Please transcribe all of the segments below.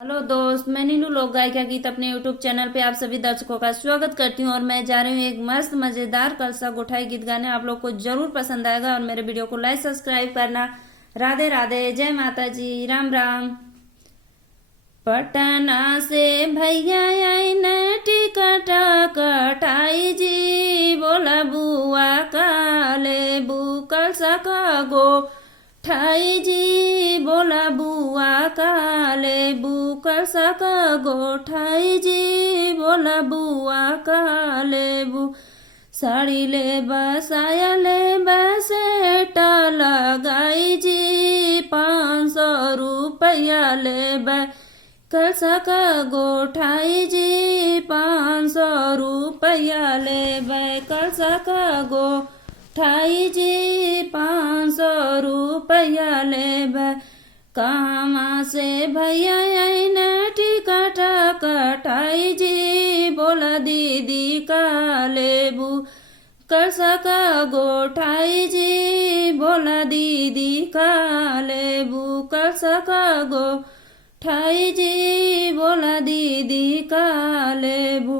Hello दोस्त, मैं नीनू लोक गायिका गीत अपने यूट्यूब चैनल पे आप सभी दर्शकों का स्वागत करती हूँ। और मैं जा रही हूँ एक मस्त मजेदार कलसा गोठाई गीत गाने। आप लोग को जरूर पसंद आएगा और मेरे वीडियो को लाइक सब्सक्राइब करना। राधे राधे, जय माता जी, राम राम। पटना से भैया आई न टिकट कटाई जी, बोला बुआ काले बुकल सका गो ठाई जी, बोला बुआ काले बुकल सका गो ठाई जी, बोला बुआ काले बु साड़ी ले बस आया ले बस लगाई जी, 500 रुपया ले बस कलसा का गोठाई जी, 500 रुपया ले बै कलसा का गोठाई जी, 500 रुपया ले बै। कामा से भैया आई न टिकट कटाई जी, बोला दीदी का लेबू कलसा का गोठाई जी, बोला दीदी का लेबू कलसा का गो ठाई जी, बोला दीदी का लेबू।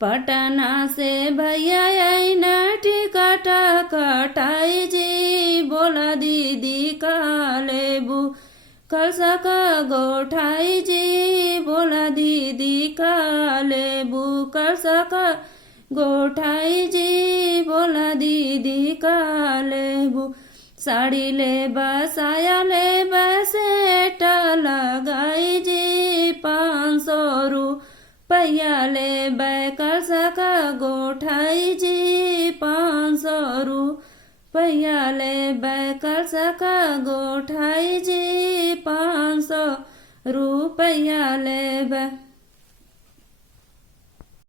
पटना से भैया आई न टिकट कटाई जी, बोला दीदी का लेबू कलसा का गोठाई जी, बोला दीदी का लेबू कलसा का गोठाई जी, बोला दीदी का लेबू। साड़ी ले बस आया ले बस लगाई जी, 500 रुपया ले बै कलसा का गोठाई जी, 500 रुपया ले बै कलसा का गोठाई जी, 500 रुपया ले बै।